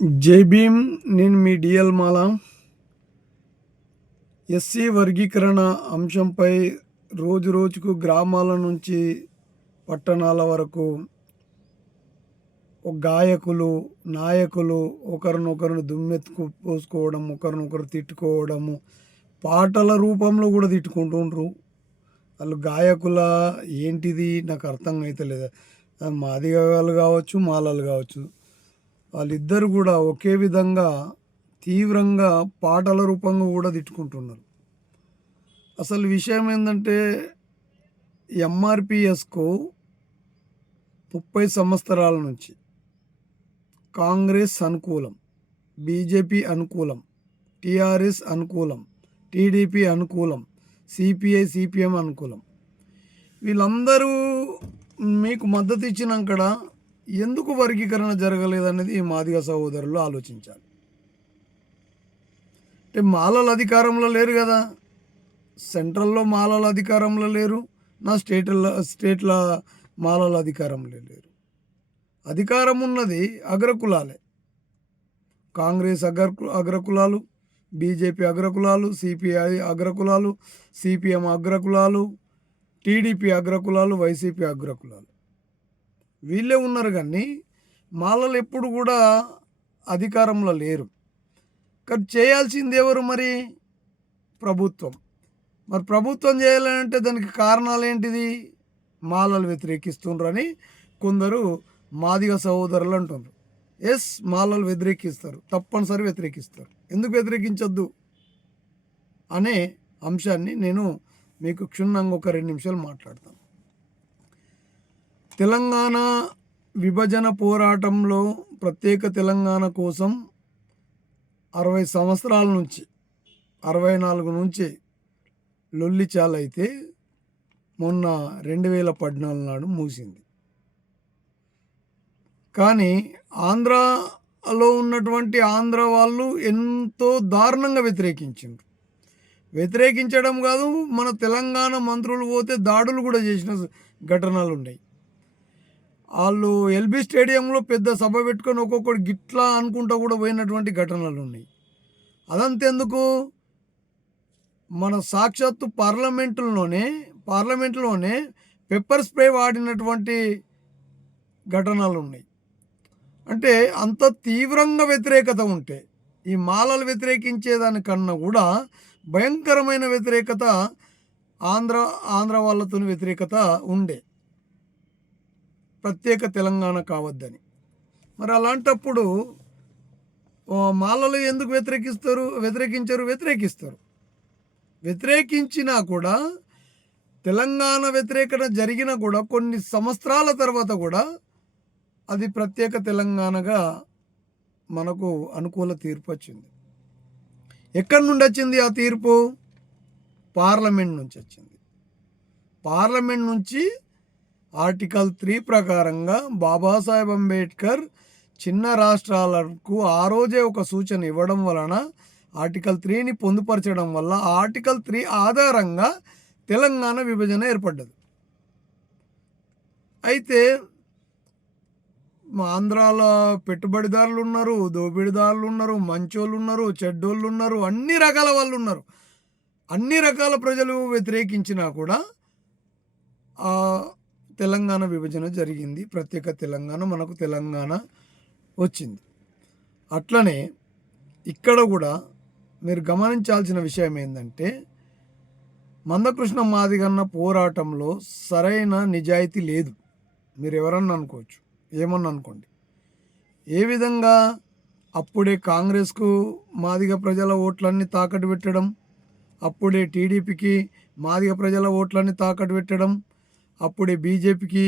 జై భీమ్. నేను మీ డిఎల్ మాల. ఎస్సీ వర్గీకరణ అంశంపై రోజు రోజుకు గ్రామాల నుంచి పట్టణాల వరకు గాయకులు, నాయకులు ఒకరినొకరు దుమ్మెత్తుకు పోసుకోవడం, ఒకరినొకరు తిట్టుకోవడము, పాటల రూపంలో కూడా తిట్టుకుంటుండ్రు. వాళ్ళు గాయకుల ఏంటిది నాకు అర్థం అవుతలేదు. మాదిగలు కావచ్చు, మాలలు కావచ్చు, వాళ్ళిద్దరు కూడా ఒకే విధంగా తీవ్రంగా పాటల రూపంగా కూడా తిట్టుకుంటున్నారు. అసలు విషయం ఏంటంటే ఎంఆర్పిఎస్కు 30 సంవత్సరాల నుంచి కాంగ్రెస్ అనుకూలం, బీజేపీ అనుకూలం, టీఆర్ఎస్ అనుకూలం, టీడీపీ అనుకూలం, సిపిఐ సిపిఎం అనుకూలం. వీళ్ళందరూ మీకు మద్దతు ఇచ్చినాక ఎందుకు వర్గీకరణ జరగలేదనేది మాదిగ సహోదరులు ఆలోచించాలి. అంటే మాలల అధికారంలో లేరు కదా, సెంట్రల్లో మాలల అధికారంలో లేరు, నా స్టేట్ల మాలల అధికారంలో లేరు. అధికారం ఉన్నది అగ్రకులాలే. కాంగ్రెస్ అగ్రకులాలు, బీజేపీ అగ్రకులాలు, సిపిఐ అగ్రకులాలు, సిపిఎం అగ్రకులాలు, టీడీపీ అగ్రకులాలు, వైసీపీ అగ్రకులాలు. వీళ్ళే ఉన్నారు కానీ మాలలు ఎప్పుడు కూడా అధికారంలో లేరు. కానీ చేయాల్సింది ఎవరు? మరి ప్రభుత్వం. మరి ప్రభుత్వం చేయాలంటే దానికి కారణాలు ఏంటిది? మాలలు వ్యతిరేకిస్తుండ్రని కొందరు మాదిగ సహోదరులు అంటున్నారు. ఎస్, మాలలు వ్యతిరేకిస్తారు, తప్పనిసరి వ్యతిరేకిస్తారు. ఎందుకు వ్యతిరేకించొద్దు అనే అంశాన్ని నేను మీకు క్షుణ్ణంగా ఒక 2 నిమిషాలు మాట్లాడతాను. తెలంగాణ విభజన పోరాటంలో ప్రత్యేక తెలంగాణ కోసం 60 సంవత్సరాల నుంచి 64 నుంచి లొల్లి చాలైతే మొన్న 2014 నాడు ముగిసింది. కానీ ఆంధ్రాలో ఉన్నటువంటి ఆంధ్ర వాళ్ళు ఎంతో దారుణంగా వ్యతిరేకించడం కాదు, మన తెలంగాణ మంత్రులు పోతే దాడులు కూడా చేసిన ఘటనలు ఉన్నాయి. వాళ్ళు ఎల్బీ స్టేడియంలో పెద్ద సభ పెట్టుకొని ఒక్కొక్కటి గిట్లా అనుకుంటూ కూడా పోయినటువంటి ఘటనలు ఉన్నాయి. అదంతెందుకు, మన సాక్షాత్తు పార్లమెంట్లోనే పెప్పర్ స్ప్రే వాడినటువంటి ఘటనలు ఉన్నాయి. అంటే అంత తీవ్రంగా వ్యతిరేకత ఉంటే ఈ మాలలు వ్యతిరేకించేదానికన్నా కూడా భయంకరమైన వ్యతిరేకత ఆంధ్ర వాళ్ళతో వ్యతిరేకత ఉండే, ప్రత్యేక తెలంగాణ కావద్దని. మరి అలాంటప్పుడు మాలలు ఎందుకు వ్యతిరేకిస్తారు. వ్యతిరేకించినా కూడా తెలంగాణ వ్యతిరేకత జరిగినా కూడా కొన్ని సంవత్సరాల తర్వాత కూడా అది ప్రత్యేక తెలంగాణగా మనకు అనుకూల తీర్పు వచ్చింది. ఎక్కడి నుండి వచ్చింది ఆ తీర్పు? పార్లమెంట్ నుంచి వచ్చింది. పార్లమెంట్ నుంచి ఆర్టికల్ 3 ప్రకారంగా బాబాసాహెబ్ అంబేద్కర్ చిన్న రాష్ట్రాలకు ఆ రోజే ఒక సూచన ఇవ్వడం వలన ఆర్టికల్ 3ని పొందుపరచడం వల్ల ఆర్టికల్ 3 ఆధారంగా తెలంగాణ విభజన ఏర్పడ్డది. అయితే ఆంధ్రాలో పెట్టుబడిదారులు ఉన్నారు, దోపిడీదారులు ఉన్నారు, మంచోళ్ళు ఉన్నారు, చెడ్డోళ్ళు ఉన్నారు, అన్ని రకాల వాళ్ళు ఉన్నారు. అన్ని రకాల ప్రజలు వ్యతిరేకించినా కూడా తెలంగాణ విభజన జరిగింది. ప్రత్యేక తెలంగాణ, మనకు తెలంగాణ వచ్చింది. అట్లనే ఇక్కడ కూడా మీరు గమనించాల్సిన విషయం ఏంటంటే మందకృష్ణ మాదిగన్న పోరాటంలో సరైన నిజాయితీ లేదు. మీరు ఎవరన్నా అనుకోవచ్చు, ఏమన్నా అనుకోండి. ఏ విధంగా అప్పుడే కాంగ్రెస్కు మాదిగ ప్రజల ఓట్లన్నీ తాకట్టు పెట్టడం, అప్పుడే టీడీపీకి మాదిగ ప్రజల ఓట్లన్నీ తాకట్టు పెట్టడం, అప్పుడే బీజేపీకి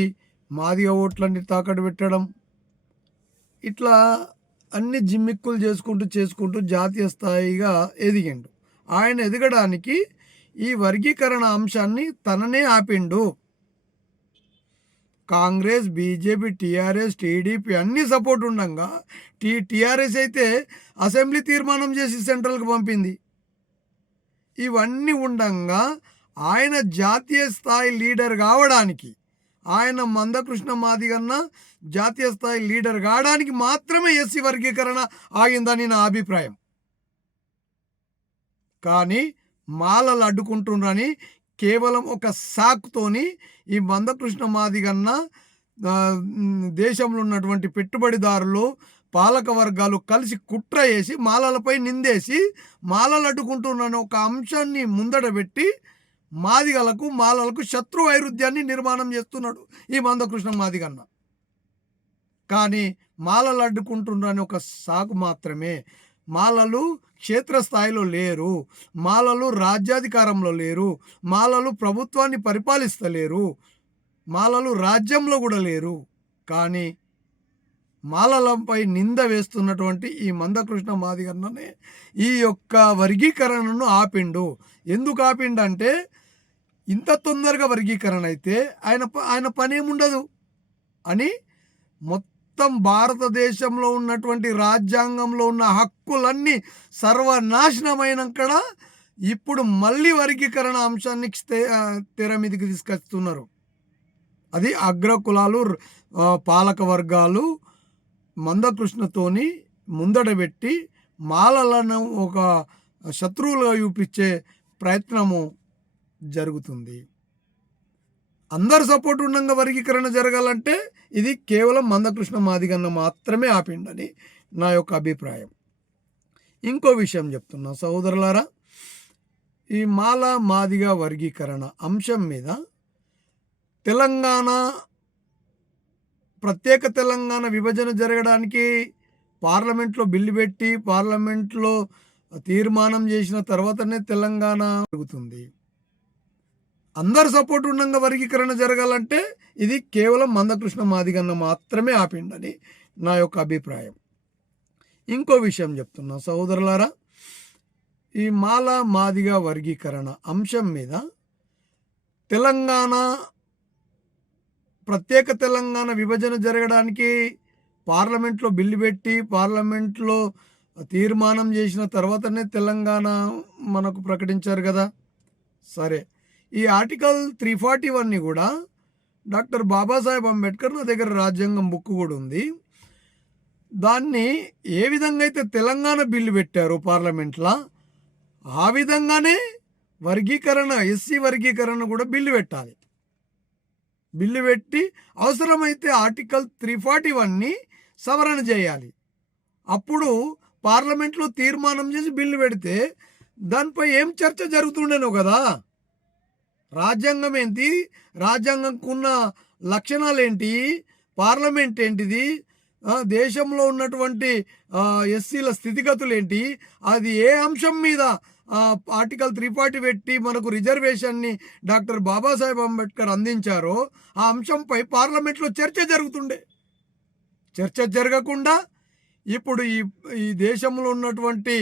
మాదిగ ఓట్లన్నీ తాకట్టు పెట్టడం, ఇట్లా అన్ని జిమ్మిక్కులు చేసుకుంటూ జాతీయ స్థాయిగా ఎదిగిండు. ఆయన ఎదగడానికి ఈ వర్గీకరణ అంశాన్ని తననే ఆపిండు. కాంగ్రెస్, బీజేపీ, టీఆర్ఎస్, టీడీపీ అన్ని సపోర్ట్ ఉండగా టీఆర్ఎస్ అయితే అసెంబ్లీ తీర్మానం చేసి సెంట్రల్కి పంపింది. ఇవన్నీ ఉండగా ఆయన జాతీయ స్థాయి లీడర్ కావడానికి ఆయన మందకృష్ణ మాదిగన్న జాతీయ స్థాయి లీడర్ కావడానికి మాత్రమే ఎస్సీ వర్గీకరణ ఆగిందని నా అభిప్రాయం. కానీ మాలలు అడ్డుకుంటుండ్రని కేవలం ఒక సాకుతోని ఈ మందకృష్ణ మాదిగన్న దేశంలో ఉన్నటువంటి పెట్టుబడిదారులు పాలక వర్గాలు కలిసి కుట్ర చేసి మాలలపై నిందేసి మాలలు అడ్డుకుంటున్న ఒక అంశాన్ని ముందట పెట్టి మాలలకు శత్రు వైరుధ్యాన్ని నిర్మాణం చేస్తున్నాడు ఈ మందకృష్ణ మాదిగన్న. కానీ మాలలు అడ్డుకుంటున్నారని ఒక సాగు మాత్రమే. మాలలు క్షేత్రస్థాయిలో లేరు, మాలలు రాజ్యాధికారంలో లేరు, మాలలు ప్రభుత్వాన్ని పరిపాలిస్తలేరు, మాలలు రాజ్యంలో కూడా లేరు. కానీ మాలలపై నింద వేస్తున్నటువంటి ఈ మందకృష్ణ మాదిగన్ననే ఈ యొక్క వర్గీకరణను ఆపిండు. ఎందుకు ఆపిండంటే ఇంత తొందరగా వర్గీకరణ అయితే ఆయన పని ఏముండదు అని మొత్తం భారతదేశంలో ఉన్నటువంటి రాజ్యాంగంలో ఉన్న హక్కులన్నీ సర్వనాశనమైనక్కడ ఇప్పుడు మళ్ళీ వర్గీకరణ అంశాన్ని తెర మీదకి తీసుకొస్తున్నారు. అది అగ్రకులాలు పాలక వర్గాలు మందకృష్ణతోని ముందట పెట్టి మాలలను ఒక శత్రువులుగా చూపించే ప్రయత్నము జరుగుతుంది. అందరు సపోర్ట్ ఉండగా వర్గీకరణ జరగాలంటే ఇది కేవలం మందకృష్ణ మాదిగన్న మాత్రమే ఆపిండని నా యొక్క అభిప్రాయం. ఇంకో విషయం చెప్తున్నా సహోదరులారా, ఈ మాల మాదిగ వర్గీకరణ అంశం మీద ప్రత్యేక తెలంగాణ విభజన జరగడానికి పార్లమెంట్లో బిల్లు పెట్టి పార్లమెంట్లో తీర్మానం చేసిన తర్వాతనే తెలంగాణ జరుగుతుంది. అందరు సపోర్ట్ ఉండగా వర్గీకరణ జరగాలంటే ఇది కేవలం మందకృష్ణ మాదిగన్న మాత్రమే ఆపిండని నా యొక్క అభిప్రాయం. ఇంకో విషయం చెప్తున్నా సహోదరులారా, ఈ మాల మాదిగ వర్గీకరణ అంశం మీద ప్రత్యేక తెలంగాణ విభజన జరగడానికి పార్లమెంట్లో బిల్లు పెట్టి పార్లమెంట్లో తీర్మానం చేసిన తర్వాతనే తెలంగాణ మనకు ప్రకటించారు కదా. సరే, ఈ ఆర్టికల్ 341ని కూడా డాక్టర్ బాబాసాహెబ్ అంబేద్కర్, నా దగ్గర రాజ్యాంగం బుక్ కూడా ఉంది, దాన్ని ఏ విధంగా అయితే తెలంగాణ బిల్లు పెట్టారో పార్లమెంట్లో ఆ విధంగానే వర్గీకరణ ఎస్సీ వర్గీకరణ కూడా బిల్లు పెట్టాలి. బిల్లు పెట్టి అవసరమైతే ఆర్టికల్ 341ని సవరణ చేయాలి. అప్పుడు పార్లమెంట్లో తీర్మానం చేసి బిల్లు పెడితే దానిపై ఏం చర్చ జరుగుతుండేనో కదా. రాజ్యాంగం ఏంటి, రాజ్యాంగంకున్న లక్షణాలు ఏంటి, పార్లమెంట్ ఏంటిది, దేశంలో ఉన్నటువంటి ఎస్సీల స్థితిగతులు ఏంటి, అది ఏ అంశం మీద ఆర్టికల్ 340 పెట్టి మనకు రిజర్వేషన్ని డాక్టర్ బాబాసాహెబ్ అంబేద్కర్ అందించారో ఆ అంశంపై పార్లమెంట్లో చర్చ జరుగుతుండే. చర్చ జరగకుండా ఇప్పుడు ఈ దేశంలో ఉన్నటువంటి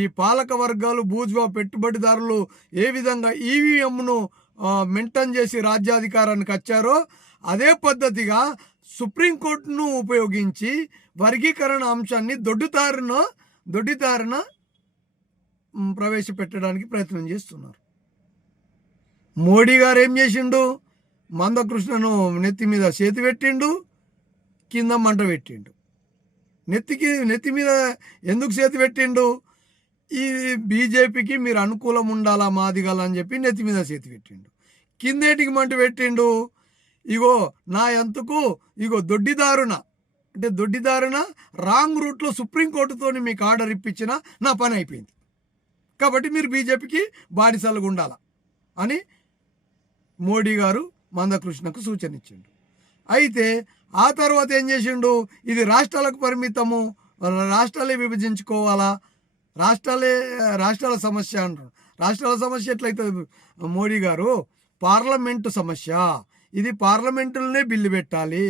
ఈ పాలక వర్గాలు బూజ్వా పెట్టుబడిదారులు ఏ విధంగా ఈవీఎంను మెయింటైన్ చేసి రాజ్యాధికారానికి వచ్చారో అదే పద్ధతిగా సుప్రీంకోర్టును ఉపయోగించి వర్గీకరణ అంశాన్ని దొడ్డిదారిన ప్రవేశపెట్టడానికి ప్రయత్నం చేస్తున్నారు. మోడీ గారు ఏం చేసిండు, మందకృష్ణను నెత్తి మీద చేతి పెట్టిండు, కింద మంట పెట్టిండు. నెత్తి మీద ఎందుకు చేతి పెట్టిండు, ఈ బీజేపీకి మీరు అనుకూలం ఉండాలా మాదిగల అని చెప్పి నెత్తి మీద చేతి పెట్టిండు. కిందేటికి మంట పెట్టిండు, ఇగో నా ఎంతకు ఇగో దొడ్డిదారున రాంగ్ రూట్లో సుప్రీంకోర్టుతో మీకు ఆర్డర్ ఇప్పించిన నా పని అయిపోయింది కాబట్టి మీరు బీజేపీకి బానిసలుగా ఉండాల అని మోడీ గారు మందకృష్ణకు సూచన ఇచ్చిండు. అయితే ఆ తర్వాత ఏం చేసిండు, ఇది రాష్ట్రాలకు పరిమితము, రాష్ట్రాలే విభజించుకోవాలా, రాష్ట్రాల సమస్య అంటారు. రాష్ట్రాల సమస్య ఎట్లయితే మోడీ గారు పార్లమెంటు సమస్య, ఇది పార్లమెంటులోనే బిల్లు పెట్టాలి.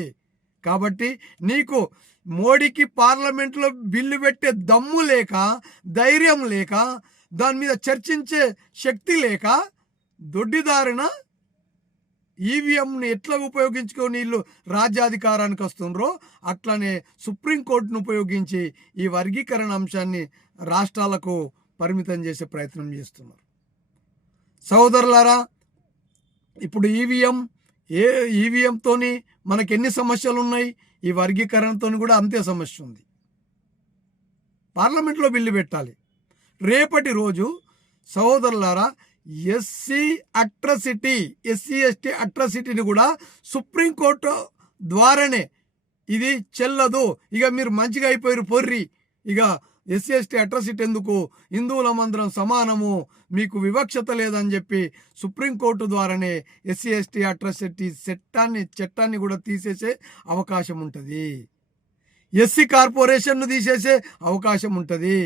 కాబట్టి నీకు మోడీకి పార్లమెంట్లో బిల్లు పెట్టే దమ్ము లేక, ధైర్యం లేక, దాని మీద చర్చించే శక్తి లేక దొడ్డిదారిన ఈవీఎంని ఎట్లా ఉపయోగించుకొని వీళ్ళు రాజ్యాధికారానికి వస్తుండ్రో అట్లనే సుప్రీంకోర్టును ఉపయోగించి ఈ వర్గీకరణ అంశాన్ని రాష్ట్రాలకు పరిమితం చేసే ప్రయత్నం చేస్తున్నారు. సోదరులారా, ఇప్పుడు ఈవీఎం ఏ ఈవీఎంతోని మనకి ఎన్ని సమస్యలు ఉన్నాయి, ఈ వర్గీకరణతో కూడా అంతే సమస్య ఉంది. పార్లమెంట్లో బిల్లు పెట్టాలి. రేపటి రోజు సహోదరులారా, ఎస్సీ ఎస్టీ అట్రాసిటీని కూడా సుప్రీంకోర్టు ద్వారానే ఇది చెల్లదు, ఇక మీరు మంచిగా అయిపోయారు పొర్రి, ఇక ఎస్సీ ఎస్టీ అట్రాసిటీ ఎందుకు, హిందువులమందరం సమానము, మీకు వివక్షత లేదని చెప్పి సుప్రీంకోర్టు ద్వారానే ఎస్సీ ఎస్టీ అట్రాసిటీ చట్టాన్ని కూడా తీసేసే అవకాశం ఉంటుంది. ఎస్సీ కార్పొరేషన్ను తీసేసే అవకాశం ఉంటుంది.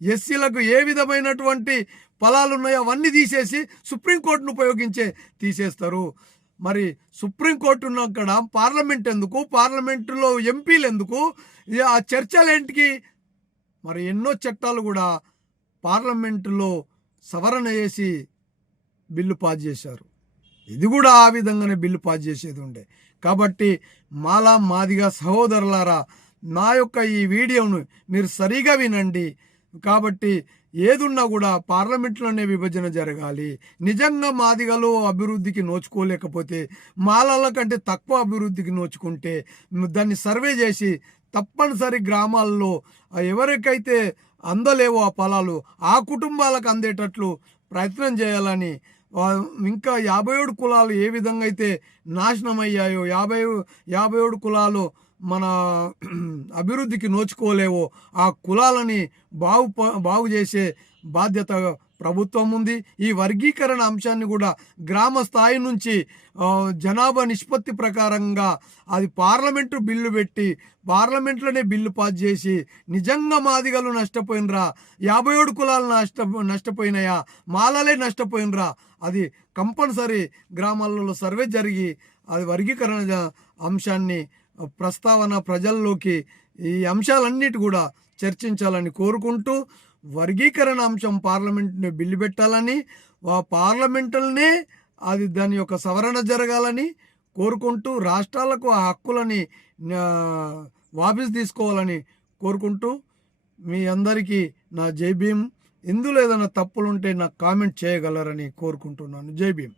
ఎస్సీలకు ఏ విధమైనటువంటి ఫలాలు ఉన్నాయో అవన్నీ తీసేసి సుప్రీంకోర్టును ఉపయోగించే తీసేస్తారు. మరి సుప్రీంకోర్టు అక్కడ పార్లమెంట్ ఎందుకు, పార్లమెంటులో ఎంపీలు ఎందుకు, ఆ చర్చలేంటికి? మరి ఎన్నో చట్టాలు కూడా పార్లమెంటులో సవరణ చేసి బిల్లు పాస్ చేశారు. ఇది కూడా ఆ విధంగానే బిల్లు పాస్ చేసేది ఉండే. కాబట్టి మాదిగా సహోదరులారా, నా యొక్క ఈ వీడియోను మీరు సరిగా వినండి. కాబట్టి ఏదున్నా కూడా పార్లమెంట్లోనే విభజన జరగాలి. నిజంగా మాదిగలు అభివృద్ధికి నోచుకోలేకపోతే, మాలల కంటే తక్కువ అభివృద్ధికి నోచుకుంటే దాన్ని సర్వే చేసి తప్పనిసరి గ్రామాల్లో ఎవరికైతే అందలేవో ఆ ఫలాలు ఆ కుటుంబాలకు అందేటట్లు ప్రయత్నం చేయాలని, ఇంకా 57 కులాలు ఏ విధంగా అయితే నాశనం అయ్యాయో, 57 కులాలు మన అభివృద్ధికి నోచుకోలేవో ఆ కులాలని బాగు చేసే బాధ్యత ప్రభుత్వం ఉంది. ఈ వర్గీకరణ అంశాన్ని కూడా గ్రామ స్థాయి నుంచి జనాభా నిష్పత్తి ప్రకారంగా అది పార్లమెంటు బిల్లు పెట్టి పార్లమెంట్లోనే బిల్లు పాస్ చేసి, నిజంగా మాదిగలు నష్టపోయినరా, 57 కులాలు నష్టపోయినాయా, మాలలే నష్టపోయినరా, అది కంపల్సరీ గ్రామాలలో సర్వే జరిగి అది వర్గీకరణ అంశాన్ని ప్రస్తావన ప్రజల్లోకి ఈ అంశాలన్నిటి కూడా చర్చించాలని కోరుకుంటూ, వర్గీకరణ అంశం పార్లమెంట్ని బిల్లు పెట్టాలని, పార్లమెంటులనే అది దాని యొక్క సవరణ జరగాలని కోరుకుంటూ, రాష్ట్రాలకు ఆ హక్కులని వాపసు తీసుకోవాలని కోరుకుంటూ, మీ అందరికీ నా జై భీమ్. ఇందులో ఏదైనా తప్పులుంటే నాకు కామెంట్ చేయగలరని కోరుకుంటున్నాను. జై భీమ్.